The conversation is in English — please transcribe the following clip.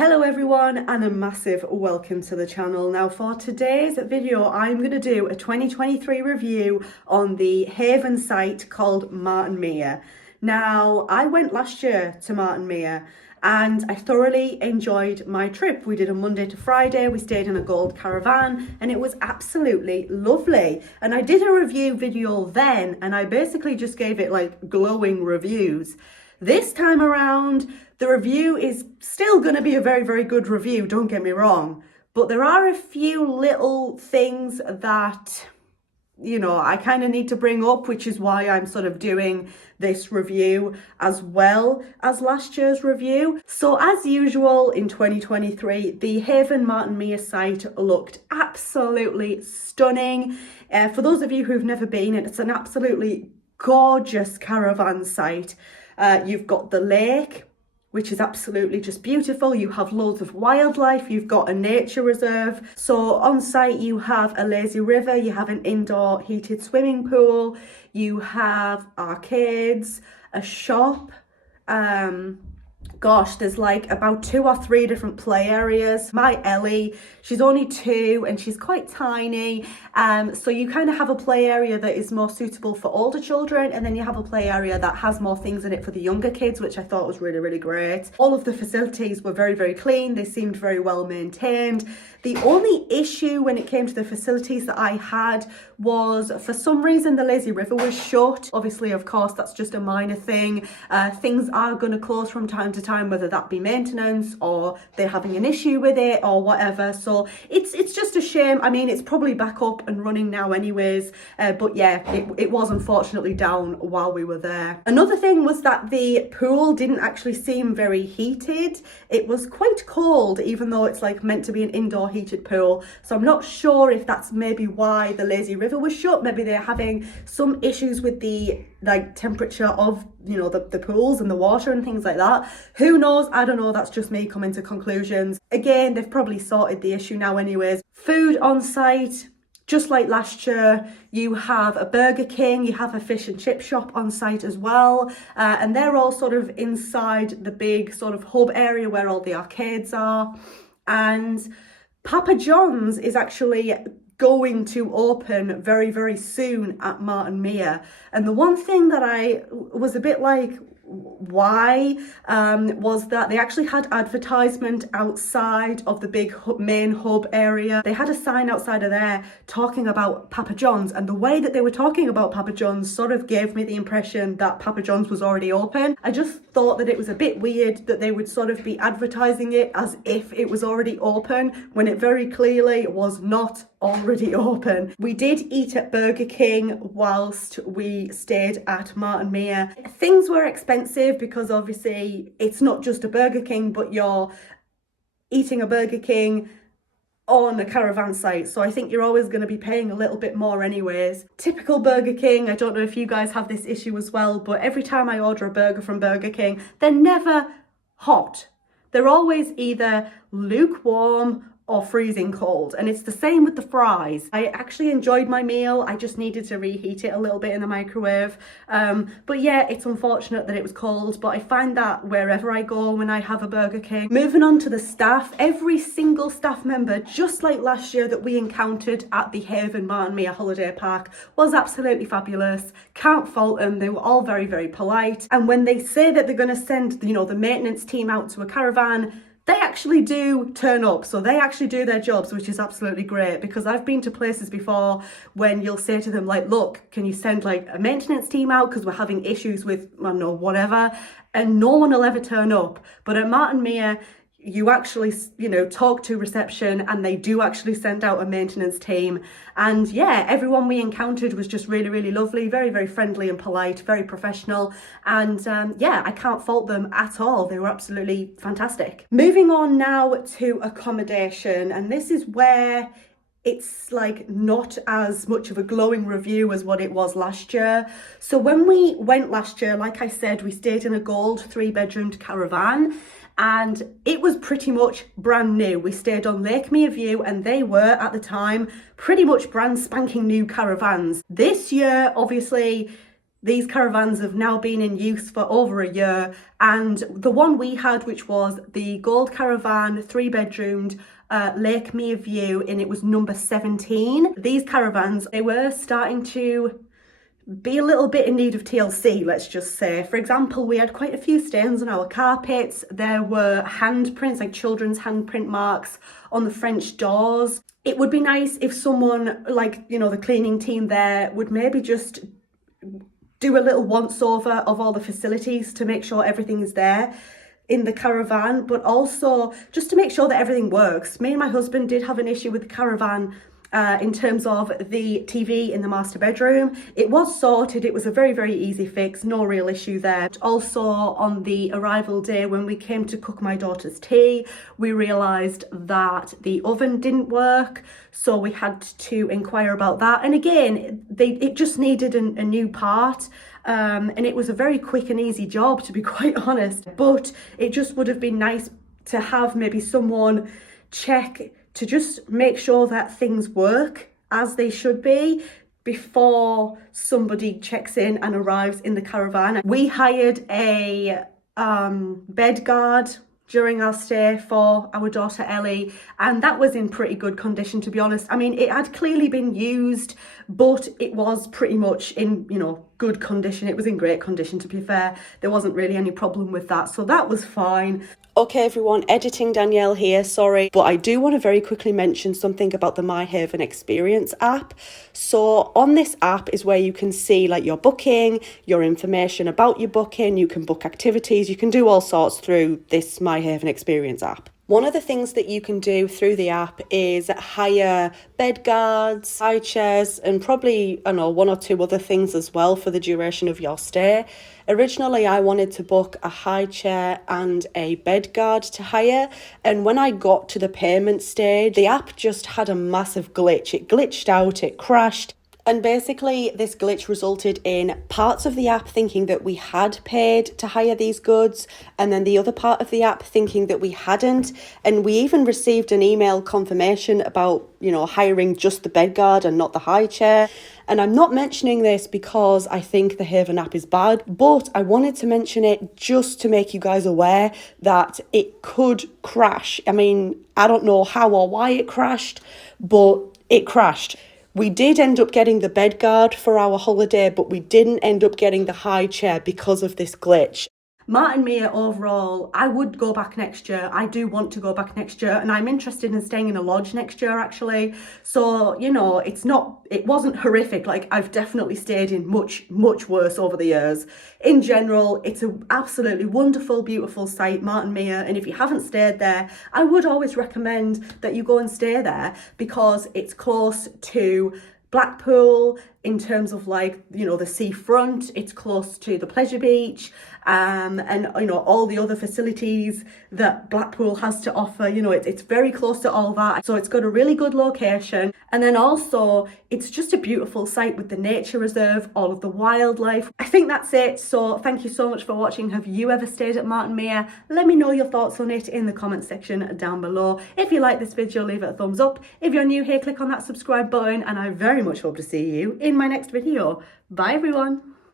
Hello everyone and a massive welcome to the channel. Now for today's video I'm going to do a 2023 review on the Haven site called Marton. Now I went last year to Marton and I thoroughly enjoyed my trip. We did a Monday to Friday, we stayed in a gold caravan and it was absolutely lovely. And I did a review video then and I basically just gave it like glowing reviews. This time around, the review is still going to be a very, very good review, don't get me wrong. But there are a few little things that, I kind of need to bring up, which is why I'm sort of doing this review as well as last year's review. So as usual in 2023, the Haven Marton site looked absolutely stunning. For those of you who've never been, it's an absolutely gorgeous caravan site. You've got the lake, which is absolutely just beautiful. You have loads of wildlife. You've got a nature reserve. So on site, you have a lazy river. You have an indoor heated swimming pool. You have arcades, a shop. There's like about 2 or 3 different play areas. My Ellie, she's only 2 and she's quite tiny. So you kind of have a play area that is more suitable for older children, and then you have a play area that has more things in it for the younger kids, which I thought was really, really great. All of the facilities were very, very clean. They seemed very well maintained. The only issue when it came to the facilities that I had was, for some reason, the lazy river was shut. Obviously, of course, that's just a minor thing. Things are going to close from time to time, whether that be maintenance or they're having an issue with it or whatever. So it's just a shame. I mean, it's probably back up and running now anyways. But yeah, it was unfortunately down while we were there. Another thing was that the pool didn't actually seem very heated. It was quite cold, even though it's like meant to be an indoor heated pool. So I'm not sure if that's maybe why the lazy river was shut. Maybe they're having some issues with the temperature of the pools and the water and things like that. Who knows? I don't know. That's just me coming to conclusions. Again, they've probably sorted the issue now anyways. Food on site, just like last year, you have a Burger King, you have a fish and chip shop on site as well, and they're all sort of inside the big sort of hub area where all the arcades are. And Papa John's is actually going to open very, very soon at Marton. And the one thing that I was a bit like, why, was that they actually had advertisement outside of the big main hub area. They had a sign outside of there talking about Papa John's, and the way that they were talking about Papa John's sort of gave me the impression that Papa John's was already open. I just thought that it was a bit weird that they would sort of be advertising it as if it was already open when it very clearly was not already open. We did eat at Burger King whilst we stayed at Marton. Things were expensive because obviously it's not just a Burger King, but you're eating a Burger King on a caravan site, so I think you're always going to be paying a little bit more anyways. Typical Burger King, I don't know if you guys have this issue as well, but every time I order a burger from Burger King, they're never hot. They're always either lukewarm or freezing cold, and it's the same with the fries. I actually enjoyed my meal. I just needed to reheat it a little bit in the microwave. But yeah, it's unfortunate that it was cold, but I find that wherever I go when I have a Burger King. Moving on to the staff, every single staff member, just like last year that we encountered at the Haven Marton Holiday Park, was absolutely fabulous. Can't fault them. They were all very, very polite. And when they say that they're going to send, the maintenance team out to a caravan, they actually do turn up, so they actually do their jobs, which is absolutely great, because I've been to places before when you'll say to them like, look, can you send like a maintenance team out because we're having issues with, I don't know, whatever, and no one will ever turn up. But at Marton, you actually, talk to reception and they do actually send out a maintenance team. And yeah, everyone we encountered was just really, really lovely, very, very friendly and polite, very professional. And yeah, I can't fault them at all. They were absolutely fantastic. Moving on now to accommodation. And this is where it's like not as much of a glowing review as what it was last year. So when we went last year, like I said, we stayed in a gold 3-bedroomed caravan. And it was pretty much brand new. We stayed on Lake View and they were, at the time, pretty much brand spanking new caravans. This year, obviously, These caravans have now been in use for over a year, and the one we had, which was the Gold Caravan, 3-bedroomed, Lake Mere view, and it was number 17. These caravans, they were starting to be a little bit in need of TLC, let's just say. For example, we had quite a few stains on our carpets. There were handprints, like children's handprint marks on the French doors. It would be nice if someone, like, you know, the cleaning team there would maybe just do a little once over of all the facilities to make sure everything is there in the caravan, but also just to make sure that everything works. Me and my husband did have an issue with the caravan in terms of the TV in the master bedroom. It was sorted, it was a very, very easy fix, no real issue there. Also, on the arrival day when we came to cook my daughter's tea, we realised that the oven didn't work, so we had to inquire about that. And again, it just needed a new part. And it was a very quick and easy job, to be quite honest, but it just would have been nice to have maybe someone check to just make sure that things work as they should be before somebody checks in and arrives in the caravan. We hired a bed guard during our stay for our daughter Ellie, and that was in pretty good condition, to be honest. I mean, it had clearly been used, but it was pretty much in, you know, good condition. It was in great condition, to be fair. There wasn't really any problem with that, so that was fine. Okay everyone, editing Danielle here, sorry, but I do want to very quickly mention something about the My Haven Experience app. So on this app is where you can see like your booking, your information about your booking, you can book activities, you can do all sorts through this My Haven Experience app. One of the things that you can do through the app is hire bed guards, high chairs, and probably, I don't know, 1 or 2 other things as well for the duration of your stay. Originally, I wanted to book a high chair and a bed guard to hire, and when I got to the payment stage, the app just had a massive glitch. It glitched out, it crashed. And basically, this glitch resulted in parts of the app thinking that we had paid to hire these goods, and then the other part of the app thinking that we hadn't. And we even received an email confirmation about, you know, hiring just the bed guard and not the high chair. And I'm not mentioning this because I think the Haven app is bad, but I wanted to mention it just to make you guys aware that it could crash. I mean, I don't know how or why it crashed, but it crashed. We did end up getting the bed guard for our holiday, but we didn't end up getting the high chair because of this glitch. Marton Mere overall, I would go back next year. I do want to go back next year, and I'm interested in staying in a lodge next year actually. So, you know, it wasn't horrific. Like, I've definitely stayed in much, much worse over the years. In general, it's an absolutely wonderful, beautiful site, Marton Mere, and if you haven't stayed there, I would always recommend that you go and stay there because it's close to Blackpool in terms of, like, you know, the seafront. It's close to the pleasure beach, and you know, all the other facilities that Blackpool has to offer. You know, it's very close to all that, so it's got a really good location. And then also it's just a beautiful site with the nature reserve, all of the wildlife. I think that's it. So thank you so much for watching. Have you ever stayed at Marton Mere? Let me know your thoughts on it in the comment section down below. If you like this video, leave it a thumbs up. If you're new here, click on that subscribe button, and I very much hope to see you in my next video. Bye everyone.